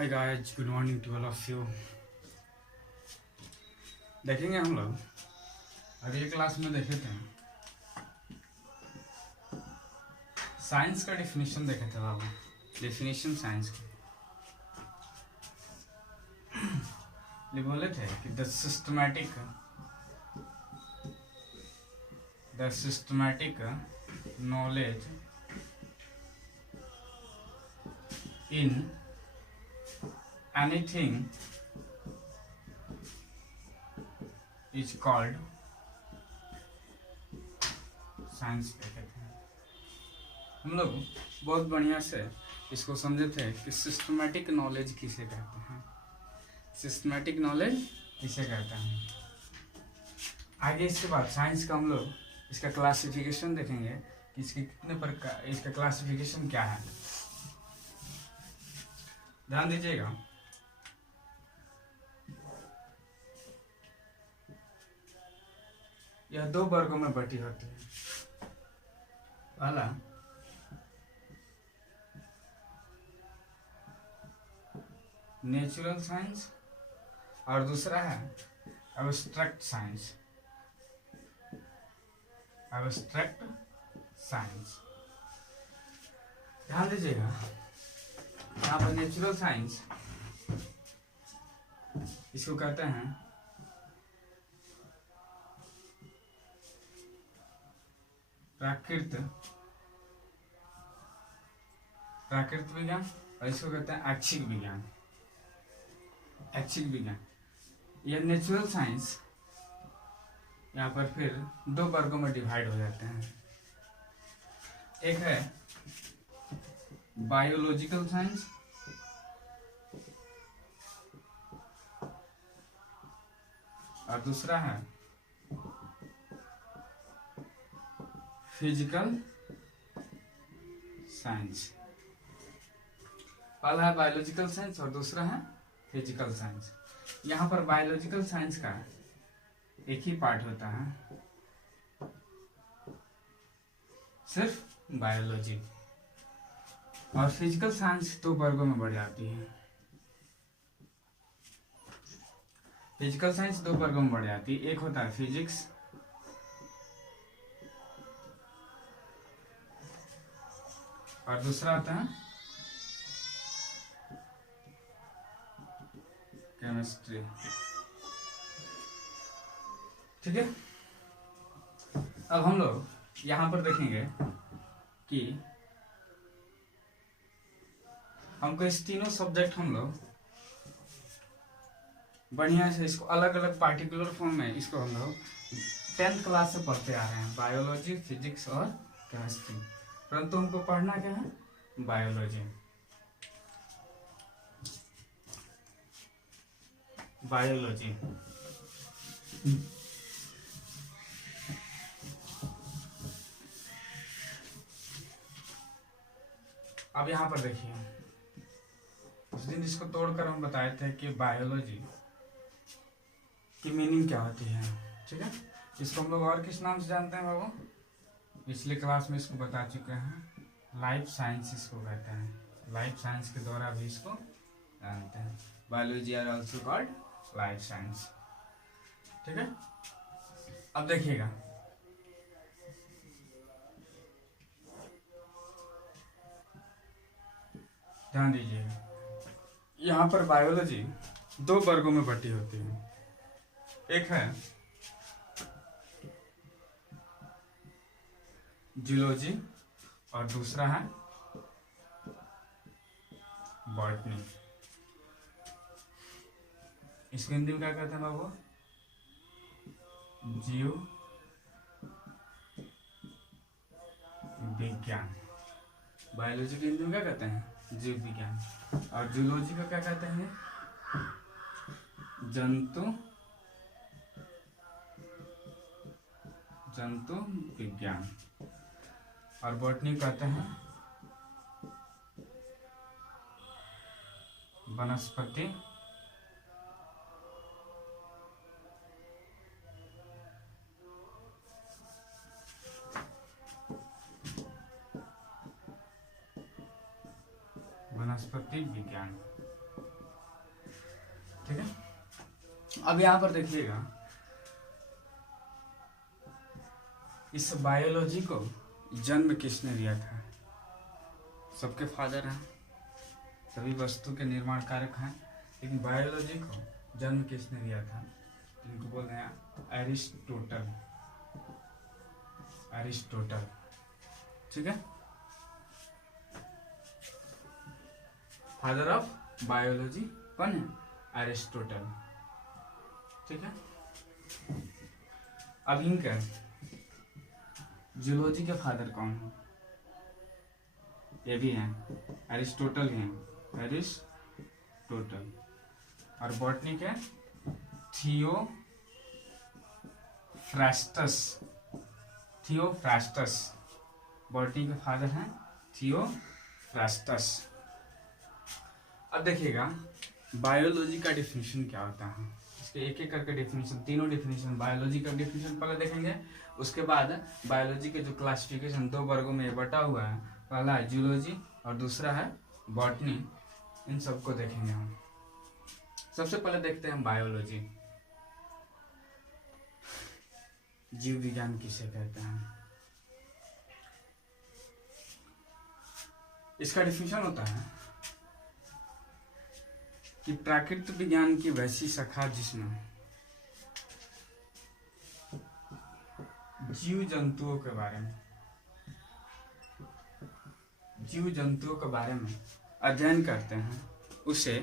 Hi guys, good morning to all of you. देखेंगे हम लोग अगले क्लास में देखे थे साइंस का डेफिनेशन देखे थे बाबू। डेफिनेशन साइंस की ये बोले थे कि the systematic knowledge in anything is called science. देखे थे हम लोग बहुत बढ़िया से इसको समझे थे कि सिस्टमैटिक नॉलेज किसे कहते हैं। सिस्टमैटिक नॉलेज किसे कहते हैं। आगे इसके बाद साइंस का हम लोग इसका क्लासिफिकेशन देखेंगे कि इसके कितने प्रकार, इसका क्लासिफिकेशन क्या है। ध्यान दीजिएगा। यह दो वर्गों में बटी होती है। पहला नेचुरल साइंस और दूसरा है एब्स्ट्रैक्ट साइंस। एब्स्ट्रैक्ट साइंस ध्यान दीजिएगा। यहाँ पर नेचुरल साइंस इसको कहते हैं प्राकृत विज्ञान और इसको कहते हैं ऐच्छिक विज्ञान। ऐच्छिक विज्ञान यह नेचुरल साइंस यहाँ पर फिर दो वर्गों में डिवाइड हो जाते हैं। एक है बायोलॉजिकल साइंस और दूसरा है फिजिकल साइंस। पहला है बायोलॉजिकल साइंस और दूसरा है फिजिकल साइंस। यहाँ पर बायोलॉजिकल साइंस का एक ही पार्ट होता है, सिर्फ बायोलॉजी। और फिजिकल साइंस दो वर्गों में बढ़ जाती है। फिजिकल साइंस दो वर्गों में बढ़ जाती है। एक होता है फिजिक्स और दूसरा होता है केमिस्ट्री। ठीक है। अब हम लोग यहां पर देखेंगे कि हमको इस तीनों सब्जेक्ट हम लोग बढ़िया से इसको अलग अलग पार्टिकुलर फॉर्म में इसको हम लोग 10th क्लास से पढ़ते आ रहे हैं। बायोलॉजी, फिजिक्स और केमिस्ट्री। परंतु हमको पढ़ना क्या है? बायोलॉजी। बायोलॉजी अब यहाँ पर देखिए, उस दिन इसको तोड़कर हम बताए थे कि बायोलॉजी की मीनिंग क्या होती है। ठीक है। इसको हम लोग और किस नाम से जानते हैं बाबू? पिछले क्लास में इसको बता चुके हैं, लाइफ साइंस इसको कहते हैं। लाइफ साइंस के द्वारा भी इसको जानते हैं। Biology are also called life science. ठीक है। अब देखिएगा, ध्यान दीजिएगा। यहाँ पर बायोलॉजी दो वर्गों में बटी होती है। एक है जूलॉजी और दूसरा है बॉटनी। इसको हिंदी में क्या कहते हैं बाबू? जीव विज्ञान। बायोलॉजी को हिंदी में क्या कहते हैं? जीव विज्ञान। और जूलॉजी को क्या कहते हैं? जंतु विज्ञान। और बॉटनी कहते हैं वनस्पति वनस्पति विज्ञान। ठीक है। अब यहाँ पर देखिएगा, इस बायोलॉजी को जन्म किसने दिया था? सबके फादर हैं, सभी वस्तु के निर्माण कारक हैं, लेकिन बायोलॉजी को जन्म किसने दिया था? इनको बोलते हैं एरिस्टोटल। एरिस्टोटल, ठीक है। फादर ऑफ बायोलॉजी कौन है? एरिस्टोटल, ठीक है। अब इनका जूलॉजी के फादर कौन है? ये भी हैं, एरिस्टोटल ही हैं, एरिस्टोटल। और बॉटनी के थियोफ्रास्टस। थियोफ्रास्टस बॉटनी के फादर हैं, थियोफ्रास्टस। अब देखिएगा बायोलॉजी का डिफिनीशन क्या होता है, इसके एक एक करके डिफिनीशन, तीनों डिफिनीशन। बायोलॉजी का डिफिनीशन पहले देखेंगे, उसके बाद बायोलॉजी के जो क्लासिफिकेशन दो वर्गों में बटा हुआ है, पहला है जूलॉजी और दूसरा है बॉटनी, इन सबको देखेंगे हम। सबसे पहले देखते हैं बायोलॉजी। जीव विज्ञान किसे कहते हैं? इसका डिफिनीशन होता है कि प्राकृतिक विज्ञान की वैसी शाखा जिसमें जीव जंतुओं के बारे में अध्ययन करते हैं, उसे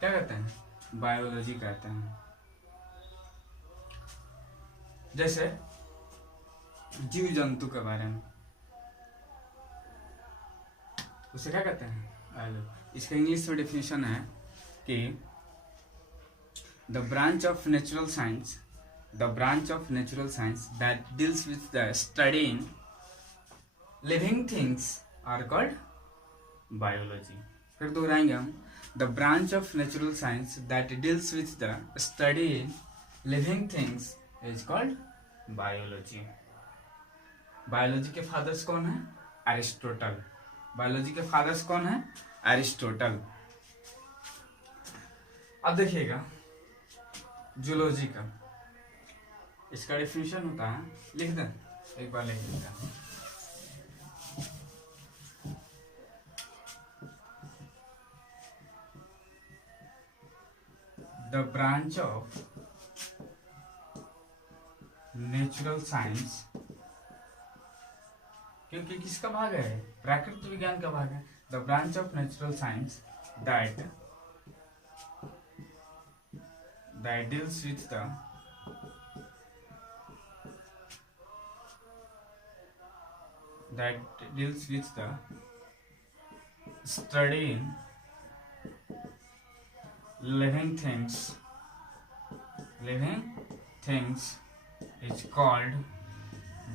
क्या कहते हैं? बायोलॉजी कहते हैं। जैसे जीव जंतु के बारे में, उसे क्या कहते हैं? बायोलॉजी। इसका इंग्लिश में डिफिनीशन है कि the branch of natural science that deals with the studying living things are called biology. फिर दोहराएंगे हम, the branch of natural science that deals with the studying living things is called biology. Biology के fathers कौन है? Aristotle. Biology के fathers कौन है? Aristotle. अब देखिएगा जूलॉजी का, इसका डिफिनीशन होता है, लिख दें एक बार, लिख देता हूं। The branch of natural science, क्योंकि किसका भाग है? प्राकृतिक विज्ञान का भाग है। The branch of natural science that deals with the studying living things is called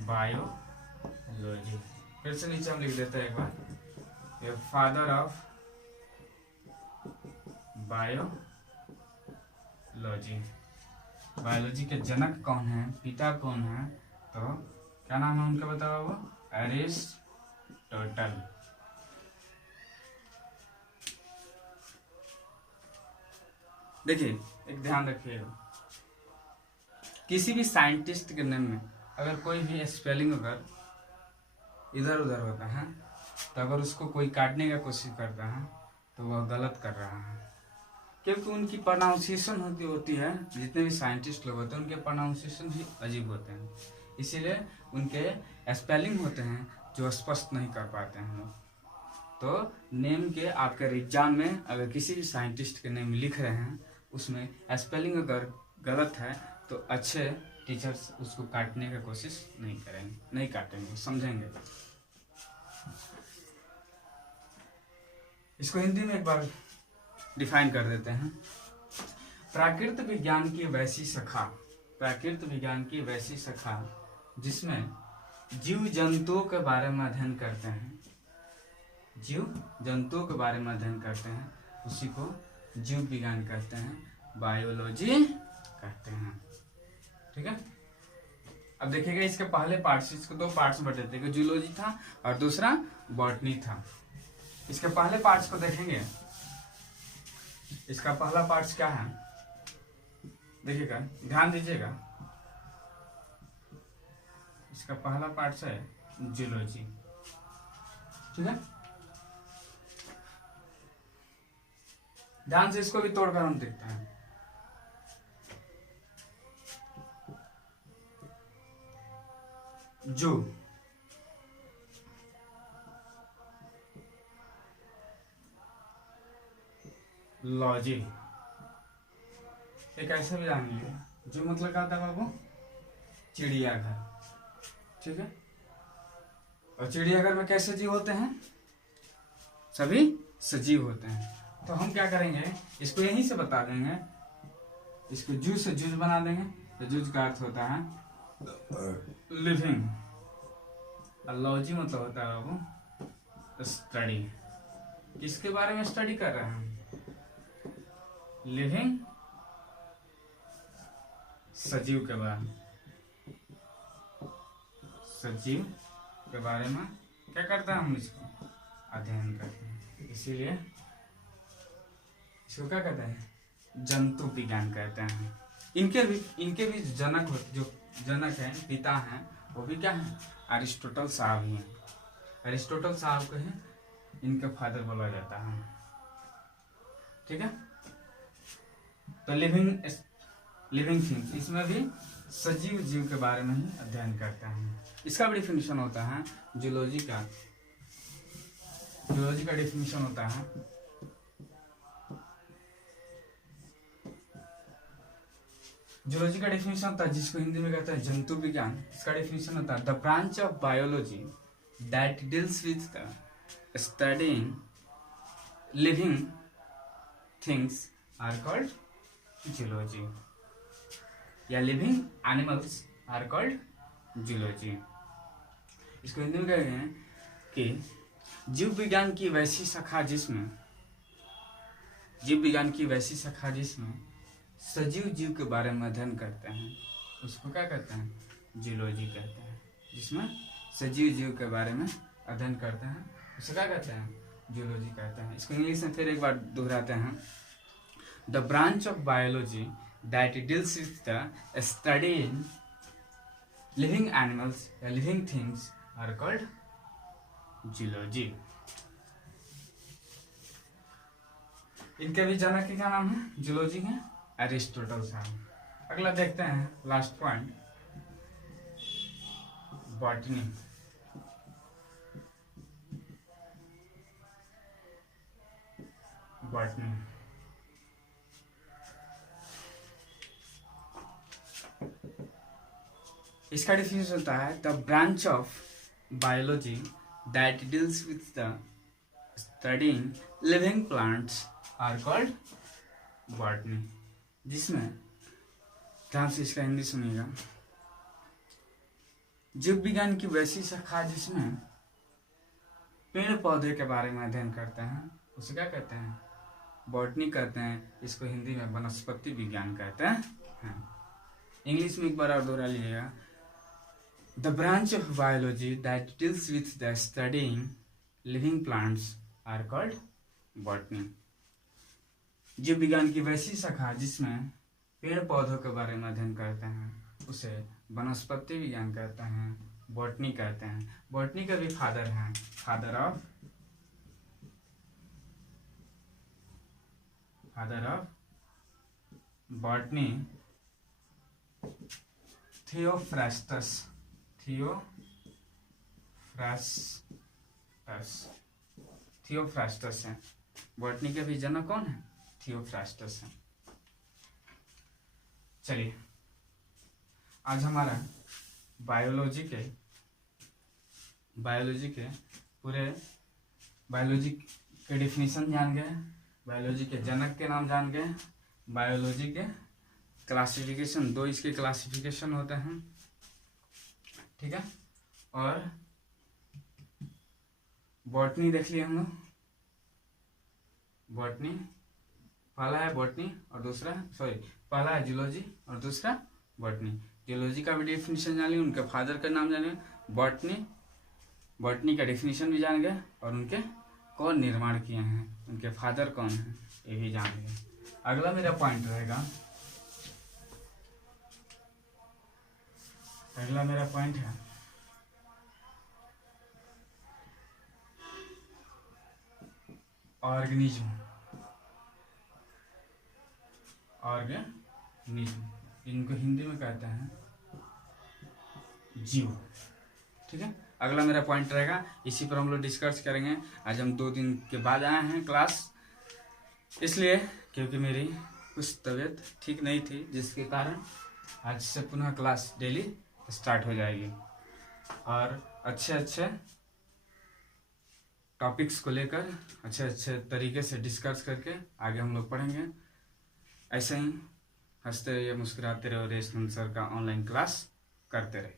biology। फिर से नीचे हम लिख देते हैं एक बार, ये फादर ऑफ बायोलॉजी के जनक कौन है, पिता कौन है? तो क्या नाम है उनका, बताओ? वो एरिस्टोटल। देखिए एक ध्यान रखिएगा, किसी भी साइंटिस्ट के नेम में अगर कोई भी स्पेलिंग अगर इधर उधर होता है, तो अगर उसको कोई काटने का कोशिश करता है तो वह गलत कर रहा है, क्योंकि उनकी प्रोनाउंसिएशन होती है, जितने भी साइंटिस्ट लोग होते हैं उनके प्रोनाउंसिएशन भी अजीब होते हैं, इसीलिए उनके स्पेलिंग होते हैं जो स्पष्ट नहीं कर पाते हैं लोग। तो नेम के आपके एग्जाम में अगर किसी भी साइंटिस्ट के नेम लिख रहे हैं, उसमें स्पेलिंग अगर गलत है तो अच्छे टीचर्स उसको काटने का कोशिश नहीं करेंगे, नहीं काटेंगे, समझेंगे। इसको हिंदी में एक बार डिफाइन कर देते हैं। प्राकृतिक विज्ञान की वैसी शाखा जिसमें जीव जंतुओं के बारे में अध्ययन करते हैं, उसी को जीव विज्ञान कहते हैं, बायोलॉजी कहते हैं। ठीक है। अब देखिएगा इसके पहले पार्ट्स, इसको दो पार्ट्स में बांटे थे, जूलॉजी था और दूसरा बॉटनी था। इसके पहले पार्ट्स को देखेंगे इसका पहला पार्ट क्या है, देखिएगा, ध्यान दीजिएगा। इसका पहला पार्ट है जूलॉजी, ठीक है। ध्यान से इसको भी तोड़कर हम देखते हैं। जू, लॉजी, एक ऐसे भी जान लीजिए। जो मतलब क्या था बाबू, चिड़ियाघर, ठीक है। और चिड़ियाघर में कैसे जीव होते हैं, सभी सजीव होते हैं। तो हम क्या करेंगे, इसको यहीं से बता देंगे, इसको जू से जूज बना देंगे। तो जूज का अर्थ होता है लिविंग, लॉजी मतलब होता है बाबू स्टडी। किसके बारे में स्टडी कर रहे हैं, लिविंग, सजीव के बारे में। सजीव के बारे में क्या करते हैं, हम इसको अध्ययन करते हैं। इसीलिए इसको क्या कहते हैं, जंतु विज्ञान कहते हैं। इनके भी जनक, जो जनक हैं, पिता हैं, वो भी क्या है, अरिस्टोटल साहब ही हैं। अरिस्टोटल साहब को है इनका फादर बोला जाता है, ठीक है। तो लिविंग थिंग्स, इसमें भी सजीव जीव के बारे में ही अध्ययन करते हैं। इसका भी डिफिनीशन होता है जूलॉजी का। जूलॉजी का डिफिनीशन होता है, जूलॉजी का डिफिनीशन होता है, जिसको हिंदी में कहते हैं जंतु विज्ञान। इसका डिफिनीशन होता है the branch of biology that deals with the studying living things are called zoology, या living animals are called zoology. इसको हिंदी में कहते हैं कि जीव विज्ञान की वैसी शाखा जिसमें सजीव जीव के बारे में अध्ययन करते हैं, उसको क्या कहते हैं, जूलॉजी कहते हैं। जिसमें सजीव जीव के बारे में अध्ययन करते हैं, उसे क्या कहते हैं, जूलॉजी कहते हैं। इसको इंग्लिश में फिर एक बार दोहराते हैं, the branch of biology that deals with the study in living animals या living things are called zoology. इनके भी जनक के क्या नाम है, जूलॉजी है, अरिस्टोटल साहब। अगला देखते हैं, लास्ट पॉइंट, बॉटनी। बॉटनी इसका डिफिनेशन होता है the branch of biology that deals with the studying living plants are called botany. जिसमें ध्यान से इसका हिंदी सुनिएगा, जीव विज्ञान की वैसी शाखा जिसमें पेड़ पौधे के बारे में अध्ययन करते हैं, उसे क्या कहते हैं, बॉटनी कहते हैं। इसको हिंदी में वनस्पति विज्ञान कहते हैं। इंग्लिश में एक बार और दोहरा लीजिएगा, the branch of biology that deals with the studying living plants are called botany. जीव विज्ञान की वैसी शाखा जिसमें पेड़ पौधों के बारे में अध्ययन करते हैं, उसे वनस्पति विज्ञान कहते हैं, बॉटनी कहते हैं। बॉटनी के भी फादर हैं, फादर ऑफ बॉटनी थियोफ्रास्टस हैं। बॉटनी के भी जनक कौन है, थियोफ्रास्टस हैं। चलिए, आज हमारा बायोलॉजी के पूरे बायोलॉजी के डिफिनीशन जान गए, बायोलॉजी के जनक के नाम जान गए, बायोलॉजी के क्लासिफिकेशन, 2 इसके क्लासिफिकेशन होते हैं, ठीक है। और बॉटनी देख लिए हम लोग, बॉटनी पहला है बॉटनी और दूसरा पहला है जूलॉजी और दूसरा बॉटनी। जूलॉजी का भी डिफिनीशन जान लिया, उनके फादर का नाम जान गए, बॉटनी का डिफिनीशन भी जान गए, और उनके कौन निर्माण किए हैं, उनके फादर कौन हैं, ये भी जान गए। अगला मेरा पॉइंट रहेगा, अगला मेरा पॉइंट है ऑर्गेनिज्म। ऑर्गेनिज्म इनको हिंदी में कहते हैं जीव। ठीक है, अगला मेरा पॉइंट रहेगा, इसी पर हम लोग डिस्कस करेंगे। आज हम 2 दिन के बाद आए हैं क्लास, इसलिए क्योंकि मेरी कुछ तबीयत ठीक नहीं थी, जिसके कारण आज से पुनः क्लास डेली स्टार्ट हो जाएगी और अच्छे अच्छे टॉपिक्स को लेकर अच्छे अच्छे तरीके से डिस्कस करके आगे हम लोग पढ़ेंगे। ऐसे ही हंसते रहिए, मुस्कुराते रहिए, रेशम सर का ऑनलाइन क्लास करते रहिए।